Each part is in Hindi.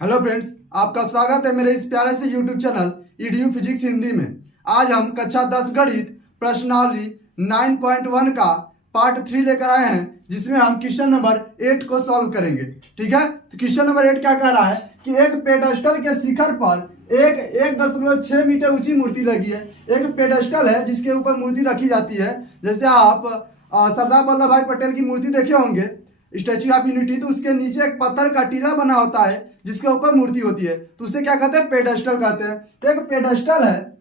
हेलो फ्रेंड्स, आपका स्वागत है मेरे इस प्यारे से YouTube channel EDU physics Hindi में। आज हम कक्षा 10 गणित प्रश्नावली 9.1 का पार्ट 3 लेकर आए हैं, जिसमें हम क्वेश्चन नंबर 8 को सॉल्व करेंगे। ठीक है, तो क्वेश्चन नंबर 8 क्या कह रहा है कि एक पेडेस्टल के शिखर पर एक 1.6 मीटर ऊंची मूर्ति लगी है। एक पेडेस्टल है जिसके ऊपर मूर्ति रखी जाती है। जैसे आप सरदार वल्लभ भाई पटेल की मूर्ति देखे होंगे, स्टैच्यू ऑफ यूनिटी, तो उसके नीचे एक पत्थर का टीला बना होता है जिसके ऊपर मूर्ति होती है, तो उसे क्या कहते हैं? पेडेस्टल कहते हैं। तो एक पेडेस्टल है,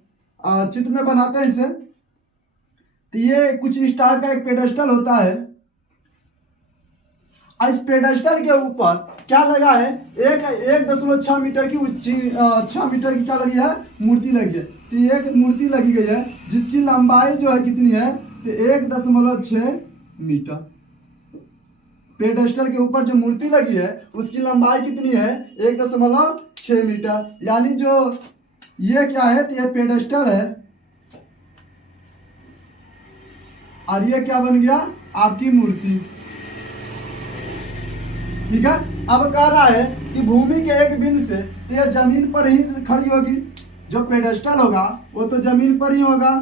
चित्र में बनाते हैं इसे। तो ये कुछ इस टाइप का एक पेडेस्टल होता है। इस पेडेस्टल के ऊपर क्या लगा है? 1.6 मीटर की ऊंची 6 मीटर की क्या लगी है? मूर्ति लगी है। तो एक मूर्ति लगी गई है जिसकी लंबाई जो है कितनी है? तो 1.6 मीटर। पेडेस्टल के ऊपर जो मूर्ति लगी है उसकी लंबाई कितनी है? 1.6 मीटर। यानी जो ये क्या है? तो ये पेडेस्टल है और ये क्या बन गया? आपकी मूर्ति। ठीक है, अब कह रहा है कि भूमि के एक बिंदु से, तो ये जमीन पर ही खड़ी होगी। जो पेडेस्टल होगा वो तो जमीन पर ही होगा।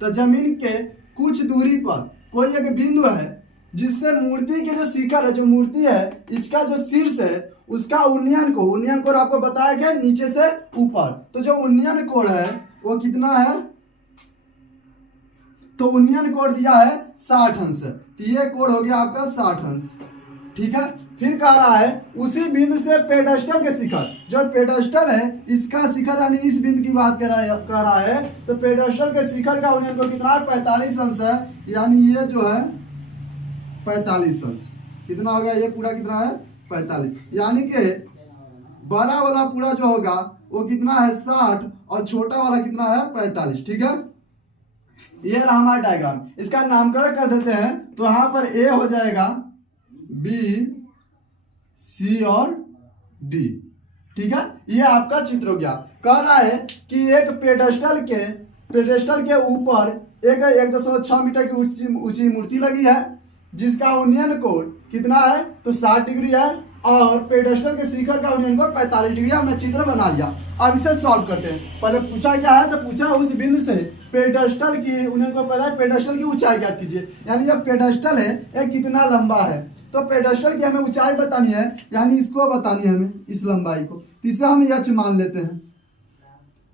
तो जमीन के कुछ दूरी पर कोई एक बिंदु है जिससे मूर्ति के जो शिखर है, जो मूर्ति है, इसका जो शीर्ष है, उसका उन्नयन कोण आपको बताया गया नीचे से ऊपर। तो जो उन्नयन कोण है वो कितना है? तो उन्नयन कोण दिया है 60 अंश। तो ये कोण हो गया आपका 60 अंश। ठीक है, फिर कह रहा है उसी बिंदु से पेडेस्टल के शिखर, जो पेडेस्टल है इसका शिखर, यानी इस बिंदु की बात कर रहा है। तो पेडेस्टल के शिखर का उन्नयन कोण कितना है? 45 अंश है। यानी ये जो है 45 अंश। कितना हो गया? ये पूरा कितना है? 45। यानी कि बड़ा वाला पूरा जो होगा वो कितना है? 60, और छोटा वाला कितना है? 45। ठीक है, ये रहा हमारा डायग्राम। इसका नामकरण कर देते हैं। तो यहां पर ए हो जाएगा, बी, सी और डी। ठीक है, ये आपका चित्र हो गया। कह रहा है कि एक पेडेस्टल के ऊपर एक 1.6 मीटर की ऊंची मूर्ति लगी है जिसका उन्नयन कोण कितना है? तो 60 डिग्री है, और पेडेस्टल के शिखर का उन्नयन कोण 45 डिग्री। हमने चित्र बना लिया। अब इसे सॉल्व करते हैं। पहले पूछा क्या है? तो पूछा उस बिंदु से पेडेस्टल की उन्नयन कोण पता है, पेडेस्टल की ऊंचाई ज्ञात कीजिए। यानी जब पेडेस्टल है ये कितना लंबा है, तो पेडेस्टल की हमें ऊंचाई बतानी है, यानी इसको बतानी है हमें, इस लंबाई को। इसे हम यच मान लेते हैं।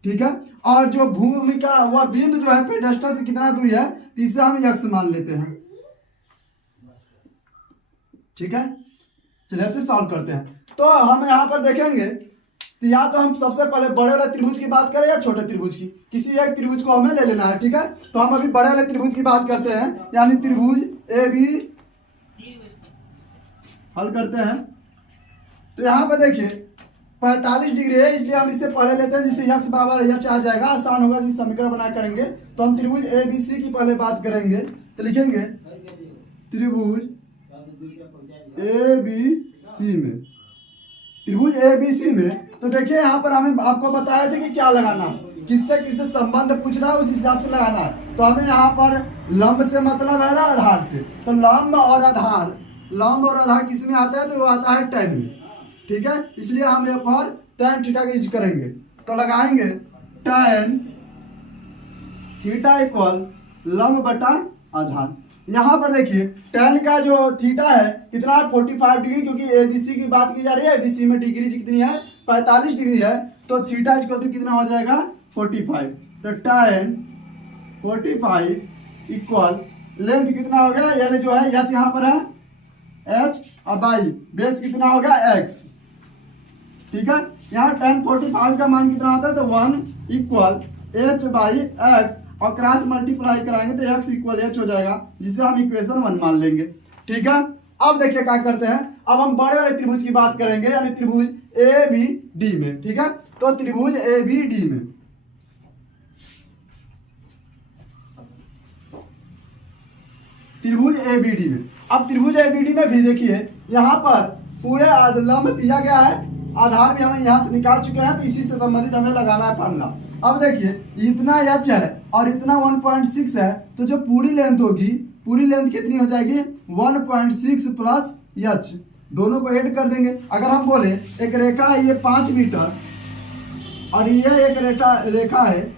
ठीक है, और जो भूमि का वह बिंदु जो है पेडेस्टल से कितना दूरी है, इसे हम यक्स मान लेते हैं। ठीक है, चलिए अब से सॉल्व करते हैं। तो हम यहाँ पर देखेंगे, तो या तो हम सबसे पहले बड़े वाले त्रिभुज की बात करें या छोटे त्रिभुज की, किसी एक त्रिभुज को हमें ले लेना है। ठीक है, तो हम अभी बड़े वाले त्रिभुज की बात करते हैं, यानी त्रिभुज ए बी हल करते हैं। तो यहाँ पर देखिए 45 डिग्री है, इसलिए हम इससे पहले लेते हैं, जिससे यक्स बराबर यच आ जाएगा। आसान होगा, जिस समीकरण बना करेंगे। तो हम त्रिभुज ए बी सी की पहले बात करेंगे। तो लिखेंगे त्रिभुज ए बी सी में, त्रिभुज ए बी सी में। तो देखिए यहाँ पर हमें आपको बताया था कि क्या लगाना, किससे किससे संबंध पूछ रहा है उस हिसाब से लगाना है। तो हमें यहाँ पर लंब से मतलब है ना आधार से। तो लंब और आधार किस में आता है? तो वो आता है tan में। ठीक है, इसलिए हम यहाँ पर tan थीटा का यूज करेंगे। तो लगाएंगे tan थीटा इक्वल लंब बटा आधार। यहाँ पर देखिए tan का जो थीटा है कितना है? 45 डिग्री, क्योंकि एबीसी की बात की जा रही है। एबीसी में डिग्री कितनी है? 45 डिग्री है। तो थीटा इक्वल टू कितना हो जाएगा? 45। तो tan 45 इक्वल लेंथ कितना हो गया? यानी जो है एच यहाँ पर है h, और बाई बेस कितना होगा? x। ठीक है, यहाँ tan 45 का मान कितना होता है? तो 1 इक्वल h बाई x, और क्रॉस मल्टीप्लाई कराएंगे तो x इक्वल h हो जाएगा, जिसे हम इक्वेशन 1 मान लेंगे। ठीक है, अब देखिए क्या करते हैं। अब हम बड़े वाले त्रिभुज की बात करेंगे, यानी त्रिभुज ए बी डी में। ठीक है, तो त्रिभुज ए बी डी में, त्रिभुज ए बी डी में। अब त्रिभुज ए बी डी में भी देखिए यहाँ पर पूरे लंब दिया गया है, आधार भी हमें यहाँ से निकाल चुके हैं। तो इसी से संबंधित हमें लगाना है फॉर्मूला। अब देखिए इतना एच है और इतना 1.6 है, तो जो पूरी लेंथ होगी, पूरी लेंथ कितनी हो जाएगी? 1.6 प्लस एच। दोनों को ऐड कर देंगे। अगर हम बोले एक रेखा है ये 5 मीटर और ये एक रेखा है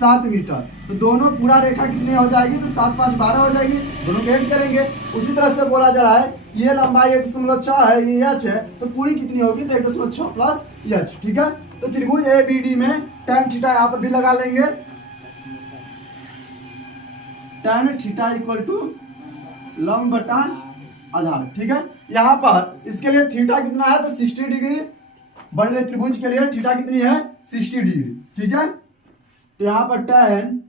7 मीटर, तो दोनों पूरा रेखा कितनी हो जाएगी, तो 7 5 12 हो जाएगी, दोनों को ऐड करेंगे। उसी तरह से बोला जा रहा है ये लंबाई 1.6 है, ये एच है, तो पूरी कितनी होगी, तो 1.6 प्लस एच। ठीक है, तो त्रिभुज ए बी डी में tan थीटा यहाँ पर भी लगा लेंगे, tan थीटा इक्वल टू लंब बटा आधार। ठीक है, यहाँ पर इसके लिए थीटा कितना है, तो 60 डिग्री। बड़े त्रिभुज के लिए थीटा कितनी है, 60 डिग्री। ठीक है, तो यहाँ पर tan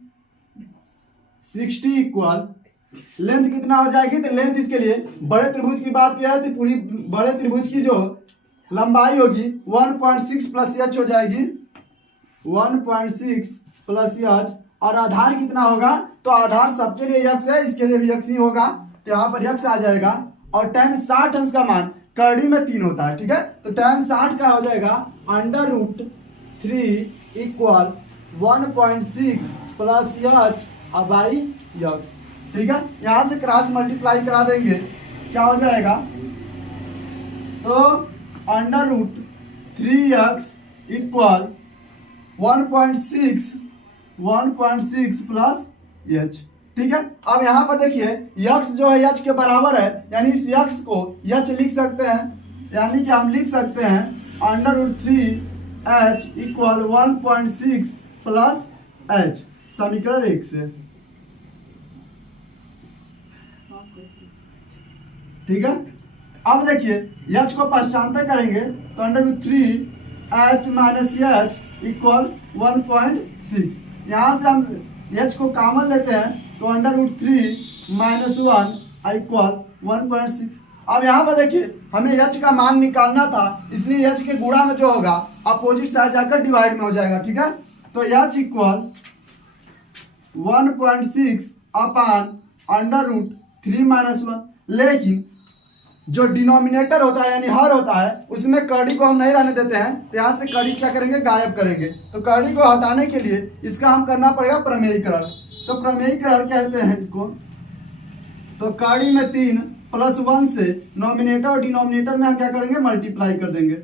60 इक्वल लेंथ कितना हो जाएगी, तो लेंथ इसके लिए बड़े त्रिभुज की बात किया है तो पूरी बड़े त्रिभुज की जो लंबाई होगी 1.6 प्लस एच हो जाएगी, 1.6 प्लस एच। और आधार कितना होगा, तो आधार सबके लिए यक्स है, इसके लिए भी यक्स ही होगा, तो यहाँ पर यक्स आ जाएगा। और tan 60 अंश का मान करड़ी में 3 होता है। ठीक है, तो tan 60 का हो जाएगा √3 equal 1.6 plus H by x. ठीक है, यहां से क्रॉस मल्टीप्लाई करा देंगे, क्या हो जाएगा, तो √3x इक्वल 1.6 प्लस एच। ठीक है, अब यहाँ पर देखिए यक्स जो है एच के बराबर है, यानी इस यक्स को एच लिख सकते हैं, यानी कि हम लिख सकते हैं √3h इक्वल 1.6 प्लस एच, समीकरण 1 से। ठीक है, अब देखिए एच को पहचानते करेंगे तो √3h माइनस एच इक्वल 1.6। यहाँ से हम एच को कॉमन लेते हैं तो √3 माइनस 1 इक्वल 1.6। अब यहाँ पर देखिए हमें एच का मान निकालना था, इसलिए एच के गुणा में जो होगा अपोजिट साइड जाकर डिवाइड में हो जाएगा। ठीक है, तो एच इक्वल 1.6 अपान √3 माइनस 1। लेकिन जो डिनोमिनेटर होता है यानी हर होता है उसमें कड़ी को हम नहीं रहने देते हैं, तो यहाँ से कड़ी क्या करेंगे, गायब करेंगे। तो कड़ी को हटाने के लिए इसका हम करना पड़ेगा प्रमेयीकरण। तो प्रमेयीकरण कहते हैं इसको, तो कड़ी में 3 प्लस 1 से नॉमिनेटर और डिनोमिनेटर में हम क्या करेंगे, मल्टीप्लाई कर देंगे।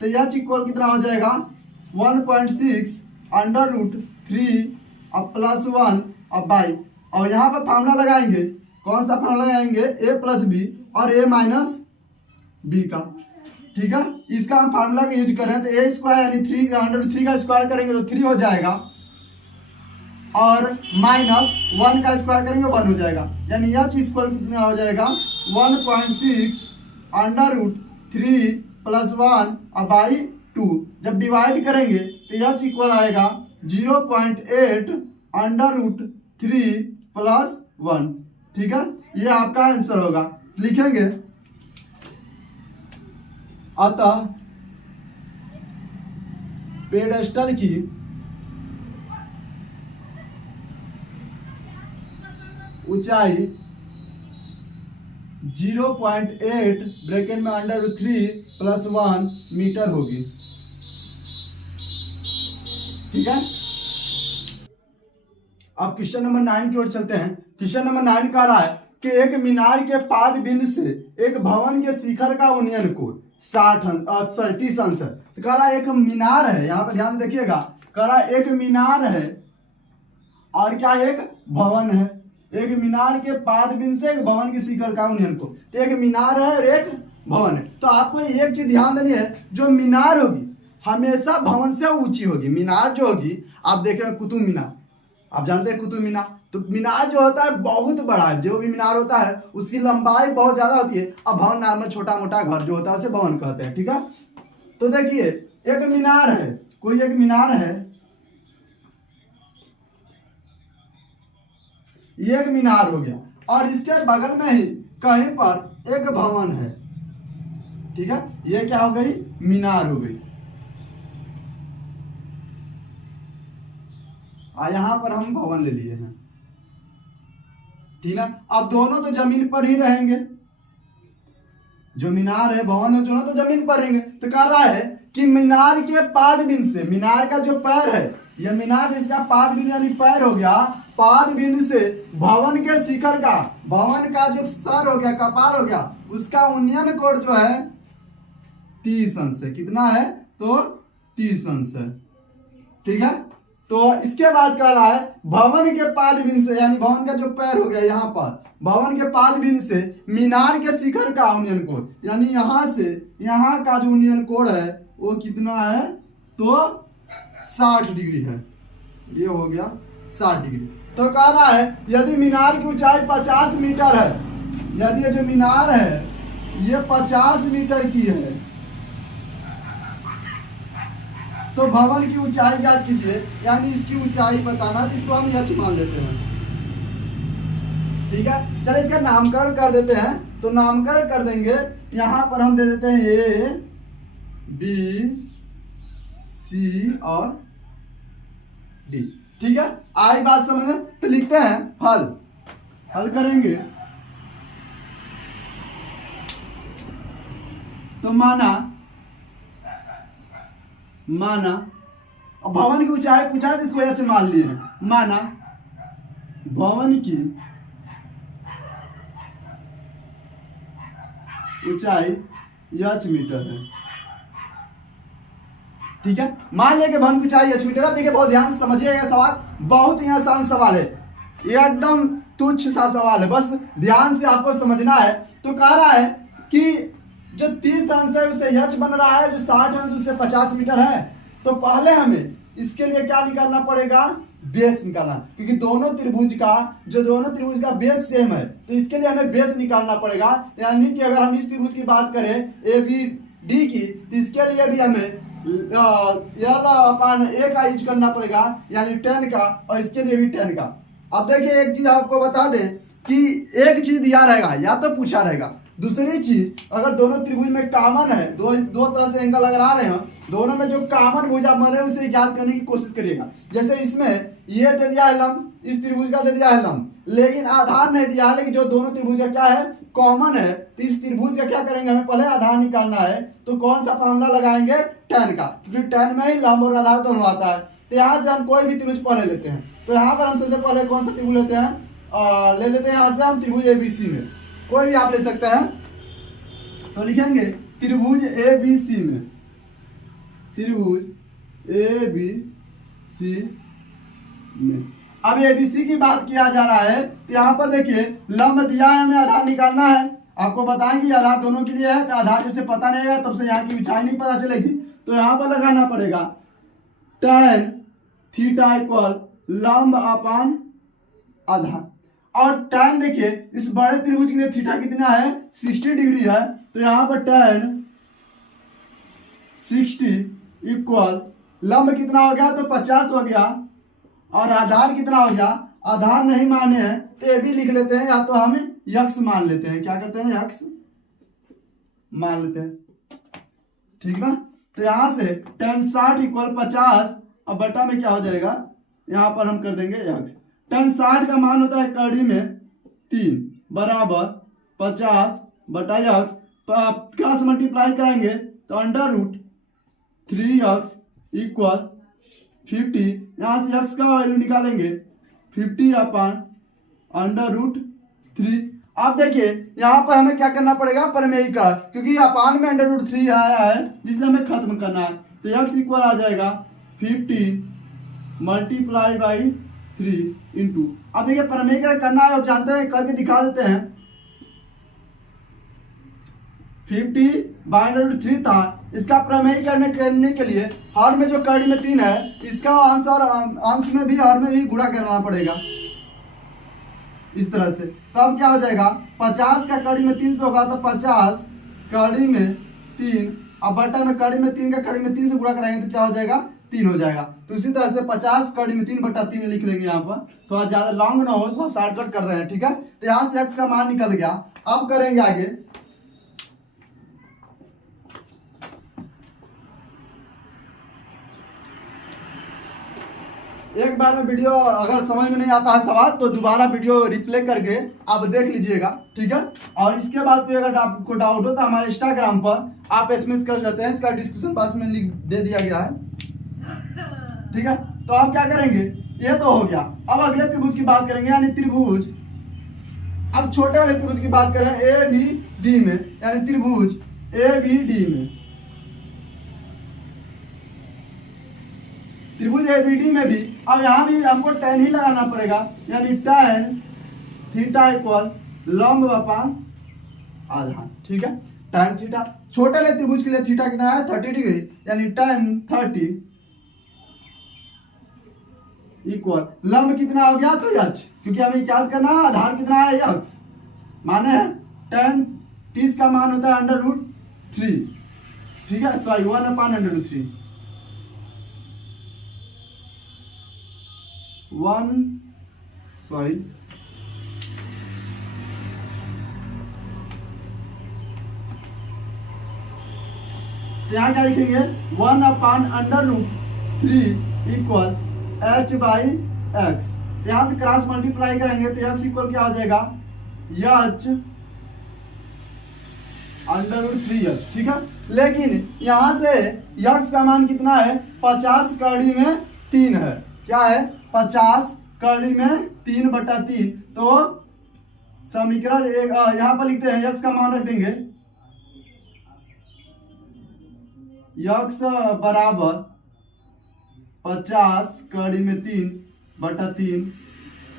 तो एच इक्वल कितना हो जाएगा 1.6 √3 अब प्लस 1 अब बाई, और यहाँ पर फार्मूला लगाएंगे, कौन सा फार्मूला लगाएंगे, a प्लस बी और a माइनस बी का। ठीक है, इसका हम फार्मूला का यूज कर रहे हैं, तो a स्क्वायर यानी 3 का स्क्वायर करेंगे तो 3 हो जाएगा, और माइनस 1 का स्क्वायर करेंगे 1 हो जाएगा, यानी एच स्क्वायर कितना हो जाएगा 1.6 √3 प्लस 1 बाई 2। जब डिवाइड करेंगे तो एच इक्वल आएगा 0.8 √3 प्लस 1। ठीक है, ये आपका आंसर होगा, लिखेंगे। अतः पेडेस्टल की ऊंचाई 0.8 ब्रैकेट में √3 प्लस 1 मीटर होगी। ठीक है, अब क्वेश्चन नंबर 9 की ओर चलते हैं। क्वेश्चन नंबर 9 कह रहा है कि एक मीनार के पाद बिंदु से एक भवन के शिखर का उन्नयन कोण 30 अंश है। तो कह रहा है एक मीनार है, यहाँ पर ध्यान से देखिएगा, कह रहा है एक मीनार है और क्या एक भवन है, एक मीनार के पाद बिंदु से एक भवन के शिखर का उन्नयन कोण। तो एक मीनार है और एक भवन है, तो आपको एक चीज ध्यान देनी है, जो मीनार होगी हमेशा भवन से ऊंची होगी। मीनार जो होगी, आप देखेंगे कुतुब मीनार, आप जानते हैं कुतुब मीनार, तो मीनार जो होता है बहुत बड़ा है, जो भी मीनार होता है उसकी लंबाई बहुत ज्यादा होती है। अब भवन नाम में छोटा मोटा घर जो होता है उसे भवन कहते हैं। ठीक है, तो देखिए एक मीनार है, कोई एक मीनार है, ये एक मीनार हो गया, और इसके बगल में ही कहीं पर एक भवन है। ठीक है, ये क्या हो गई, मीनार हो गई। यहां पर हम भवन ले लिए हैं। ठीक है, अब दोनों तो जमीन पर ही रहेंगे, जो मीनार है भवन है दोनों तो जमीन पर रहेंगे। तो कह रहा है कि मीनार के पाद बिंदु से, मीनार का जो पैर है, यह मीनार इसका पाद बिंदु यानी पैर हो गया, पाद बिंदु से भवन के शिखर का, भवन का जो सर हो गया, कपाल हो गया, उसका उन्नयन कोण जो है 30 अंश है। कितना है? तो 30 अंश है। ठीक है। तो इसके बाद कह रहा है भवन के पाद बिंदु से, यानी भवन का जो पैर हो गया यहाँ पर, भवन के पाद बिंदु से मीनार के शिखर का उन्नयन कोण, यानी यहां से यहाँ का जो उन्नयन कोण है वो कितना है? तो 60 डिग्री है। ये हो गया 60 डिग्री। तो कह रहा है यदि मीनार की ऊंचाई 50 मीटर है, यदि ये जो मीनार है ये 50 मीटर की है, तो भवन की ऊंचाई ज्ञात कीजिए, यानी इसकी ऊंचाई बताना, तो इसको हम यच मान लेते हैं। ठीक है। चलिए इसका नामकरण कर देते हैं। तो नामकरण कर देंगे, यहां पर हम दे देते हैं ए बी सी और डी। ठीक है। आई बात समझ में? तो लिखते हैं हल, हल करेंगे। तो माना अब भवन की ऊंचाई पूछा तो इसको यच मान लिए। माना भवन की ऊंचाई यच मीटर है। ठीक है। मान लिया कि भवन की ऊंचाई यच मीटर है। देखिए बहुत ध्यान से समझिएगा, सवाल बहुत ही आसान सवाल है, ये एकदम तुच्छ सा सवाल है, बस ध्यान से आपको समझना है। तो कह रहा है कि जो 30 अंश है उससे यच बन रहा है, जो 60 अंश उससे 50 मीटर है। तो पहले हमें इसके लिए क्या निकालना पड़ेगा? बेस निकालना, क्योंकि दोनों त्रिभुज का बेस सेम है, तो इसके लिए हमें बेस निकालना पड़ेगा। यानी कि अगर हम इस त्रिभुज की बात करें ए बी डी की, तो इसके लिए भी हमें a का यूज करना पड़ेगा, यानी 10 का, और इसके लिए भी 10 का। अब देखिए एक चीज आपको बता दें कि एक चीज दिया रहेगा या तो पूछा रहेगा, दूसरी चीज अगर दोनों त्रिभुज में कॉमन है, दो तरह से एंगल अगर आ रहे हैं, दोनों में जो कॉमन भुजा बने उसे ज्ञात करने की कोशिश करिएगा। जैसे इसमें ये दे दिया है लंब, इस त्रिभुज का दे दिया है लंब, लेकिन आधार नहीं दिया है, लेकिन जो दोनों त्रिभुज का क्या है? कॉमन है। तो इस त्रिभुज का क्या करेंगे? हमें पहले आधार निकालना है। तो कौन सा फॉर्मूला लगाएंगे? 10 का, क्योंकि 10 में ही लंब और आधार दोनों आता है। तो यहाँ से हम कोई भी त्रिभुज पहले लेते हैं। तो यहाँ पर हम सबसे पहले कौन सा त्रिभुज लेते हैं? ले लेते हैं यहाँ से हम त्रिभुज ABC में, कोई भी आप ले सकते हैं। तो लिखेंगे त्रिभुज ABC में, त्रिभुज ABC में। अब ABC की बात किया जा रहा है, तो यहाँ पर देखिए लंब दिया है, हमें आधार निकालना है। आपको बताएंगे आधार दोनों के लिए है, तो आधार जब से पता नहीं रहेगा तब से यहाँ की ऊंचाई नहीं पता चलेगी। तो यहाँ पर लगाना पड़ेगा tan थीटा इक्वल लंब अपान आधार। और tan देखिए इस बड़े त्रिभुज के लिए थीटा कितना है? 60 डिग्री है। तो यहाँ पर tan 60 इक्वल लंब कितना हो गया? तो 50 हो गया, और आधार कितना हो गया? आधार नहीं माने हैं तो ये भी लिख लेते हैं, या तो हम यक्स मान लेते हैं। क्या करते हैं? यक्स मान लेते हैं। ठीक ना। तो यहां से tan 60 इक्वल 50, अब बटा में क्या हो जाएगा? यहां पर हम कर देंगे यक्स। tan 60 का मान होता है कड़ी में 3 बराबर 50 बटा यक्स, क्रॉस मल्टीप्लाई करेंगे तो अंडर रूट 3x इक्वल 50। यहां से x का वैल्यू निकालेंगे 50 अपान अंडर रूट 3। अब देखिए यहाँ पर हमें क्या करना पड़ेगा? प्रमेय का, क्योंकि अपान में अंडर रूट 3 आया है, जिससे हमें खत्म करना है। तो x इक्वल आ जाएगा 50 मल्टीप्लाई बाई 3 इंटू। अब देखिए प्रमेय का करना है, आप जानते हैं, करके दिखा देते हैं। 50 बाई अंडर रूट 3 था, इसका प्रमेय करने के लिए हर में जो कड़ी में 3 है, इसका अंश और अंश में भी हर में भी गुणा करना पड़ेगा इस तरह से। तो अब क्या हो जाएगा? 50 का कड़ी में 3 से होगा, तो 50 कड़ी में 3, अब बटा में कड़ी में 3 का कड़ी में 3 से गुणा कराएंगे तो क्या हो जाएगा? 3 हो जाएगा। तो इसी तरह से 50 कड़ी में 3 बटा 3 लिख लेंगे यहाँ पर, थोड़ा ज्यादा लॉन्ग ना हो, थोड़ा शॉर्टकट कर रहे हैं। ठीक है। तो यहाँ से x का मान निकल गया। अब करेंगे आगे, एक बार में वीडियो अगर समझ में नहीं आता है सवाल तो दोबारा वीडियो रिप्ले करके आप देख लीजिएगा, ठीक है। और इसके बाद कोई अगर आपको डाउट हो तो हमारे इंस्टाग्राम पर आप एसएमएस कर सकते हैं, इसका डिस्क्रिप्शन बॉक्स में लिंक दे दिया गया है, ठीक है। तो आप क्या करेंगे, ये तो हो गया। अब अगले त्रिभुज की बात करेंगे, यानी त्रिभुज। अब छोटे वाले त्रिभुज की बात करें ए बी डी में, यानी त्रिभुज ए बी डी में, त्रिभुज एबीडी में भी अब यहाँ भी हमको tan ही लगाना पड़ेगा, यानी tan थीटा इक्वल लंब अपान आधार, ठीक है। tan थीटा छोटे वाले त्रिभुज के लिए थीटा कितना है 30 डिग्री, यानी tan 30 इक्वल लंब कितना हो गया तो h, क्योंकि हमें याद करना है आधार कितना है x, माने tan 30 का मान होता है √3, ठीक है, सॉरी 1/√3 सॉरी तो यहाँ क्या लिखेंगे 1/√3 इक्वल h/x। यहाँ से क्रॉस मल्टीप्लाई करेंगे तो x इक्वल क्या हो जाएगा h/√3h, ठीक है। लेकिन यहाँ से x का मान कितना है 50 कड़ी में 3 है, क्या है 50 कड़ी में 3/3, तो समीकरण एक यहाँ पर लिखते हैं x का मान रख देंगे x बराबर 50 कड़ी में 3/3।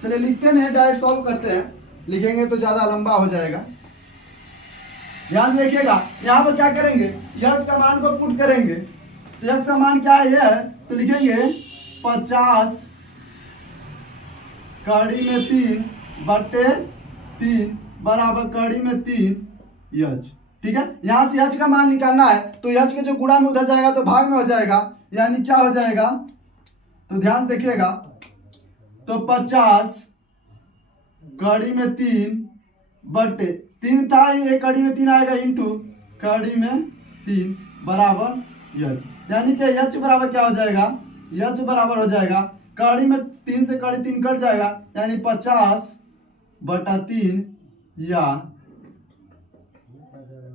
चलिए लिखते हैं, डायरेक्ट सॉल्व करते हैं, लिखेंगे तो ज्यादा लंबा हो जाएगा। ध्यान से देखिएगा, यहाँ पर क्या करेंगे x का मान को पुट करेंगे, तो x का मान क्या है ये है, तो लिखेंगे 50 कड़ी में 3/3 बराबर कड़ी में 3 h, ठीक है। यहाँ से h का मान निकालना है तो h के जो गुणा में उधर जाएगा तो भाग में हो जाएगा, यानी क्या हो जाएगा, तो ध्यान से देखिएगा, तो 50 कड़ी में 3/3 था, ये कड़ी में 3 आएगा इंटू कड़ी में 3 बराबर h, यानी कि h बराबर क्या हो जाएगा, h बराबर हो जाएगा कड़ी में 3 से कड़ी 3 कट जाएगा, यानी 50/3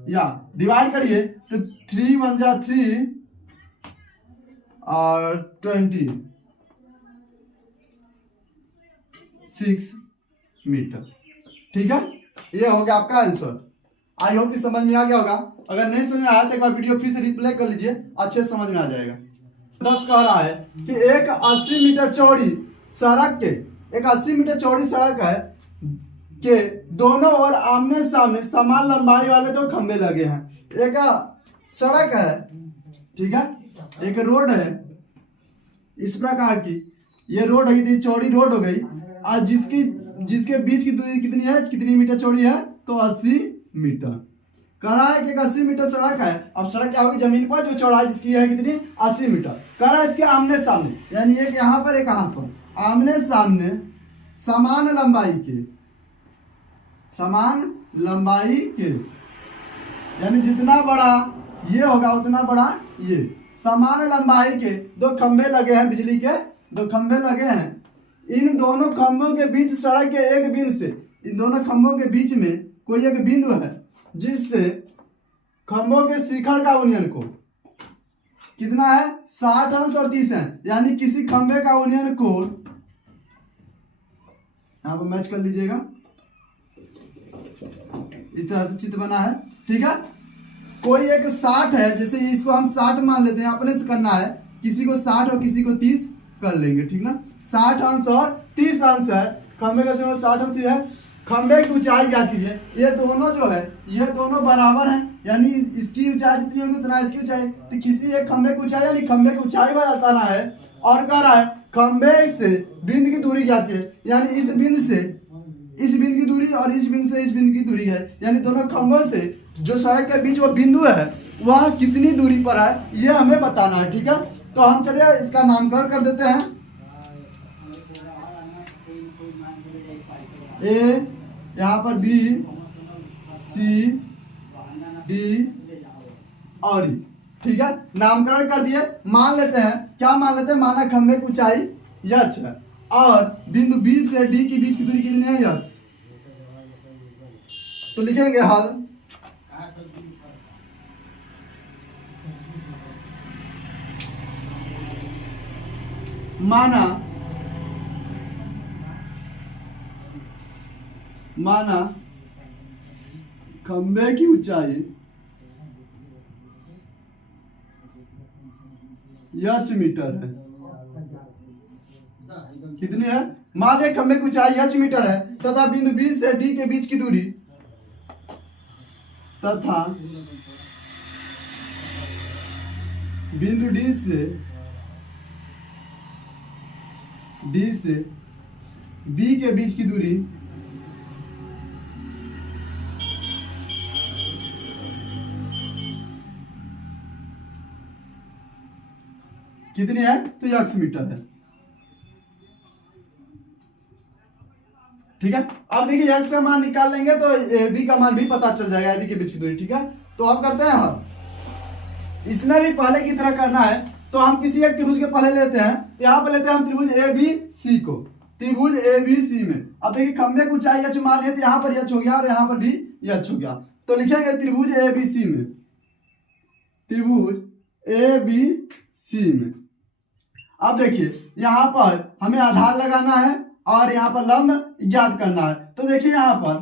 या डिवाइड करिए तो 3 × 3 और 26 मीटर, ठीक है। ये हो गया आपका आंसर। आई होप कि समझ में आ गया होगा। अगर नहीं समझ में आया तो एक बार वीडियो फिर से रिप्ले कर लीजिए, अच्छे से समझ में आ जाएगा। 10 कह रहा है कि एक 80 मीटर चौड़ी सड़क के, एक 80 मीटर चौड़ी सड़क है के दोनों ओर आमने सामने समान लंबाई वाले 2 खंबे लगे हैं। एक सड़क है, ठीक है, एक रोड है इस प्रकार की, ये रोड है, इतनी चौड़ी रोड हो गई, और जिसके बीच की दूरी कितनी है, कितनी मीटर चौड़ी है, तो 80 मीटर। कह रहा है कि 80 मीटर सड़क है। अब सड़क क्या होगी, जमीन पर जो चौड़ाई जिसकी है कितनी 80 मीटर। कह रहा है इसके आमने सामने, यानी एक यहाँ पर एक यहाँ पर, आमने सामने समान लंबाई के, यानी जितना बड़ा ये होगा उतना बड़ा ये, समान लंबाई के 2 खंबे लगे हैं, बिजली के 2 खंबे लगे हैं। इन दोनों खंभों के बीच सड़क के एक बिंदु से, इन दोनों खंभों के बीच में कोई एक बिंदु है जिससे खंभों के शिखर का यूनियन कोण कितना है 60 अंश और 30 है, यानी किसी खंभे का यूनियन कोण, यहां पर मैच कर लीजिएगा, इस तरह से चित्र बना है, ठीक है। कोई एक 60 है, जैसे इसको हम 60 मान लेते हैं, अपने से करना है, किसी को 60 और किसी को 30 कर लेंगे, ठीक ना। 60 अंश और 30 अंश है, खंभे का 60 होती है। खंभे की ऊंचाई क्या कीजिए, ये दोनों जो है ये दोनों बराबर हैं, यानी इसकी ऊंचाई जितनी होगी उतना इसकी ऊंचाई, तो किसी एक खंभे की ऊंचाई यानी खंभे की ऊंचाई बताना है। और कह रहा है खंभे से बिंदु की दूरी क्या है, यानी इस बिंदु से इस बिंदु की दूरी और इस बिंदु से इस बिंदु की दूरी है, यानी दोनों खंभों से जो सड़क के बीच वो बिंदु है वह कितनी दूरी पर है, ये हमें बताना है, ठीक है। तो हम चलिए इसका नामकरण कर देते हैं, ए, यहाँ पर बी, सी, डी और ई, ठीक है। नामकरण कर दिए। मान लेते हैं, क्या मान लेते हैं, माना खंभे की ऊंचाई यच है, और बिंदु बी से डी के बीच की दूरी कितनी है, यक्स। तो लिखेंगे हल माना खंबे की ऊंचाई यच मीटर है। कितनी है, मान लें खंबे की ऊंचाई यच मीटर है तथा बिंदु बी से डी के बीच की दूरी तथा बिंदु डी से बी के बीच की दूरी कितनी है, तो यक्स मीटर है। ठीक है, अब देखिए यक्स का मान निकाल लेंगे तो ए बी का मान भी पता चल जाएगा, ए बी के बीच की दूरी। ठीक है, तो अब करते हैं हम, इसमें भी पहले की तरह करना है। तो हम किसी एक त्रिभुज के पहले लेते हैं, तो यहाँ पर लेते हैं हम त्रिभुज ए बी सी को, त्रिभुज ए बी सी में। अब देखिए खंबे की ऊंचाई यच मान लिया, तो यहाँ पर यच हो गया और यहाँ पर भी यच हो गया। तो लिखेंगे त्रिभुज ए बी सी में, त्रिभुज ए बी सी में। अब देखिए यहाँ पर हमें आधार लगाना है और यहाँ पर लंब ज्ञात करना है। तो देखिए यहाँ पर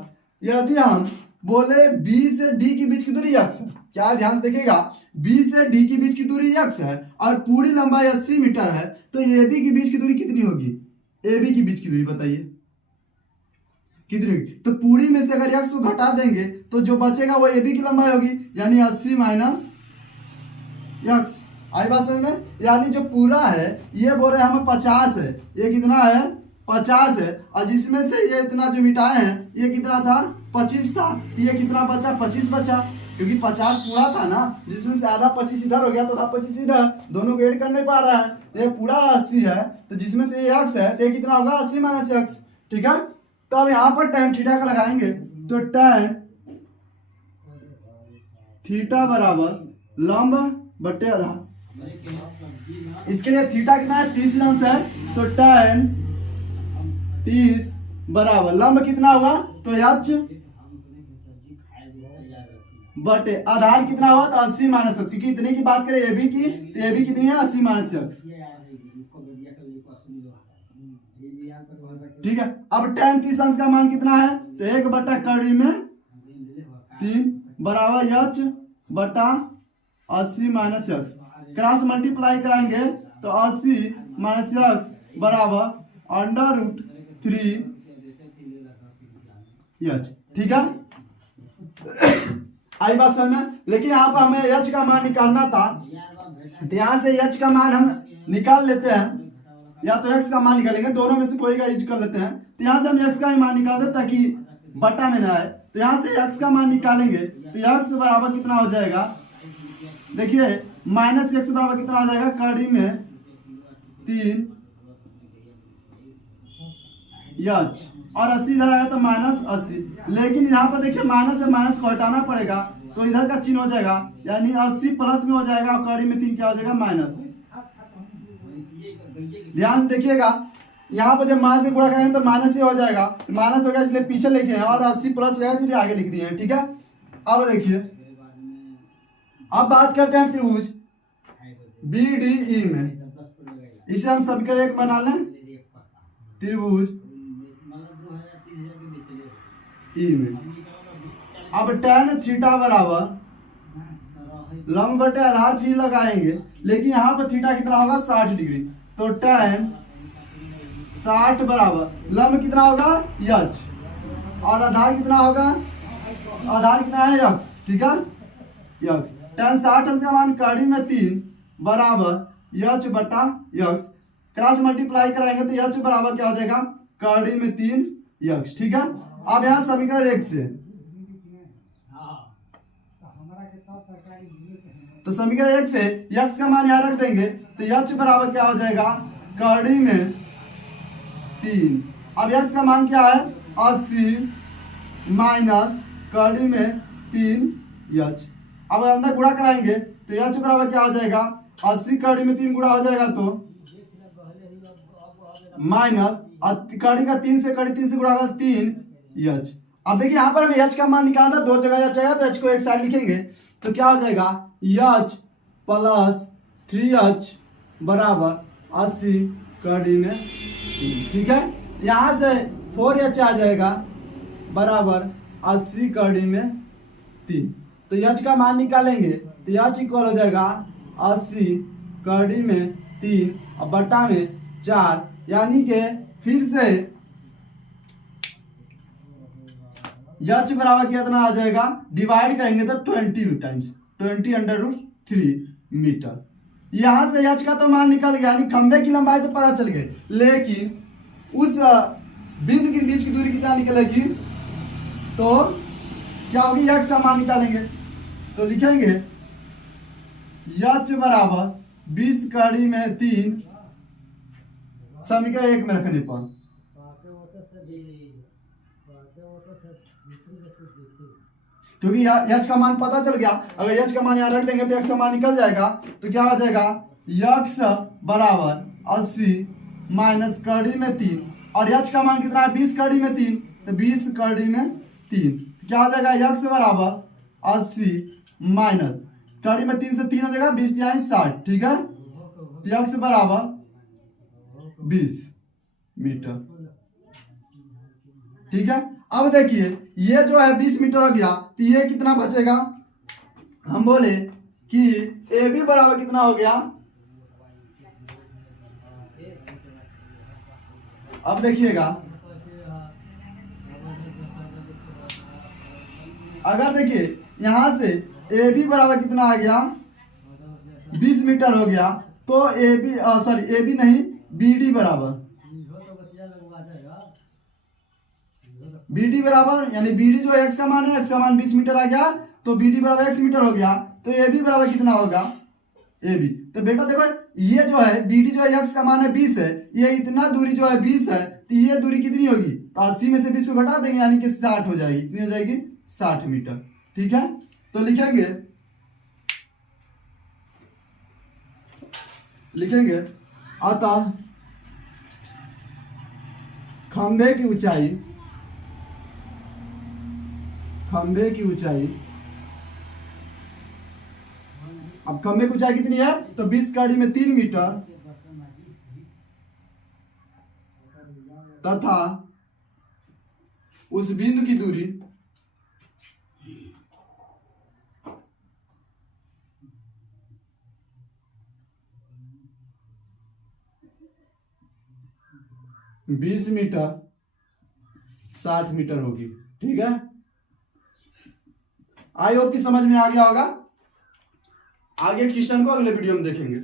यदि हम बोले बी से डी के बीच की दूरी यक्स है, क्या ध्यान से देखिएगा, बी से डी के बीच की दूरी यक्स है और पूरी लंबाई 80 मीटर है, तो ए बी के बीच की दूरी कितनी होगी, ए बी के बीच की दूरी बताइए कितनी होगी। तो पूरी में से अगर यक्स को घटा देंगे तो जो बचेगा वो ए बी की लंबाई होगी, यानी 80 माइनस यक्स। आई बात समझ में, यानी जो पूरा है ये बोल रहे हैं हमें 50 है, ये कितना है 50 है, और जिसमें से ये इतना जो मिटाए हैं ये कितना था 25 था, ये कितना बचा 25 बचा, क्योंकि 50 पूरा था ना, जिसमें से आधा 25 इधर हो गया तो था 25 इधर, दोनों को ऐड कर नहीं पा रहा है, ये पूरा 80 है, तो जिसमें से ये यक्स है तो ये कितना होगा 80 माइनस यक्स। ठीक है, तो अब यहाँ पर tan थीटा का लगाएंगे, तो tan थीटा बराबर लंब बटे आधार। इसके लिए थीटा कितना है 30 अंश है, तो tan 30 बराबर लंब कितना हुआ, तो यच बटे आधार कितना हुआ, तो 80 माइनस यक्स, क्योंकि इतने की बात करें ए बी की, तो ए बी कितनी है 80 माइनस यक्स। ठीक है, अब tan 30 अंश का मान कितना है, तो 1 बटा कड़ी में 3 बराबर यच बटा 80 माइनस यक्स। क्रॉस मल्टीप्लाई कराएंगे तो 80 माइनस यक्स बराबर √3 यच। ठीक है, आई बात समझ में। लेकिन यहाँ पर हमें यच का मान निकालना था, तो यहाँ से यच का मान हम निकाल लेते हैं, या तो एक्स का मान निकालेंगे, दोनों में से कोई का यूज कर लेते हैं। तो यहाँ से हम एक्स का ही मान निकाल दें ताकि बटा में ना आए। तो यहाँ से एक्स का मान निकालेंगे तो एक्स बराबर कितना हो जाएगा, देखिए माइनस एक्स बराबर कितना हो जाएगा, कड़ी में 3 यच और 80 इधर आया तो माइनस 80, लेकिन यहाँ पर देखिए माइनस से माइनस को हटाना पड़ेगा तो इधर का चिन्ह हो जाएगा, यानी 80 प्लस में हो जाएगा और कड़ी में 3 क्या हो जाएगा माइनस। ध्यान से देखिएगा, यहाँ पर जब माइनस से गुणा करेंगे तो माइनस से हो जाएगा, माइनस हो गया इसलिए पीछे लिखे हैं, और 80 प्लस रहेगा इसलिए आगे लिख दिए हैं। ठीक है, अब देखिए अब बात करते हैं त्रिभुज BDE में, इसे हम समीकरण 1 बना लें, त्रिभुज E में। अब tan थीटा बराबर लंब बटे आधार फिर लगाएंगे, लेकिन यहाँ पर थीटा कितना होगा 60 डिग्री, तो tan 60 बराबर लंब कितना होगा यच और आधार कितना होगा, आधार कितना है यक्स। ठीक है, यक्स tan 60 का मान कड़ी में 3 बराबर यच बटा यक्स, क्रॉस मल्टीप्लाई कराएंगे तो यच बराबर क्या हो जाएगा, कड़ी में 3 यक्स। ठीक है, अब यहाँ समीकरण 1 से, तो समीकरण 1 से यक्स का मान यहाँ रख देंगे तो यच बराबर क्या हो जाएगा, कड़ी में 3। अब यक्स का मान क्या है 80 माइनस कड़ी में 3 यच। अब अंदर गुणा कराएंगे तो यच बराबर क्या हो जाएगा, 80 कड़ी में 3 गुणा हो जाएगा तो माइनस कड़ी का 3 से कड़ी 3 से गुणा कर 3 एच। अब देखिए यहाँ पर हमें एच का मान निकालना, दो जगह एच आएगा तो एच को एक साइड लिखेंगे तो क्या हो जाएगा एच प्लस 3h बराबर 80 कड़ी में 3। ठीक है, यहाँ से 4h आ जाएगा बराबर 80 कड़ी में 3। तो एच का मान निकालेंगे तो एच इक्वल हो जाएगा 80 कड़ी में 3 और बटा में 4, यानी कि फिर से एच बराबर कितना आ जाएगा, डिवाइड करेंगे तो 20 टाइम्स 20√3 मीटर। यहां से एच का तो मान निकल गया, यानी खंभे की लंबाई तो पता चल गई, लेकिन उस बिंदु के बीच की दूरी कितना निकलेगी, तो क्या होगी एच का मान निकालेंगे तो लिखेंगे एच बराबर 20 कड़ी में 3 समीकरण 1 में रखने पर, क्योंकि एच का मान पता चल गया। अगर एच का मान यहाँ रख देंगे तो एक्स का मान निकल जाएगा, तो क्या हो जाएगा एक्स बराबर 80 माइनस कड़ी में 3, और एच का मान कितना है 20 कड़ी में 3, तो 20 कड़ी में 3 क्या हो जाएगा एक्स बराबर 80 माइनस कड़ी में 3 से 3 हो जाएगा 20 यानी 60। ठीक है, तो एक्स बराबर 20 मीटर। ठीक है, अब देखिए ये जो है 20 मीटर हो गया, तो ये कितना बचेगा, हम बोले कि ए बी बराबर कितना हो गया। अब देखिएगा अगर देखिए यहां से ए बी बराबर कितना आ गया 20 मीटर हो गया, तो A B sorry A B नहीं बी डी बराबर BD बराबर, यानी BD जो x का मान है, x का मान 20 मीटर आ गया, तो BD बराबर x मीटर हो गया, तो AB बराबर कितना होगा AB। तो बेटा देखो ये जो है BD जो है x का मान है 20 है, ये इतना दूरी जो है 20 है, तो ये दूरी कितनी होगी, तो 80 में से 20 को घटा देंगे यानी कि 60 हो जाएगी। कितनी हो जाएगी 60 मीटर। ठीक है, तो लिखेंगे अतः खंभे की ऊंचाई अब खंभे की ऊंचाई कितनी है, तो 20 कड़ी में 3 मीटर तथा उस बिंदु की दूरी बीस मीटर 60 मीटर होगी। ठीक है, आई होप की समझ में आ गया होगा। आगे क्वेश्चन को अगले वीडियो में देखेंगे।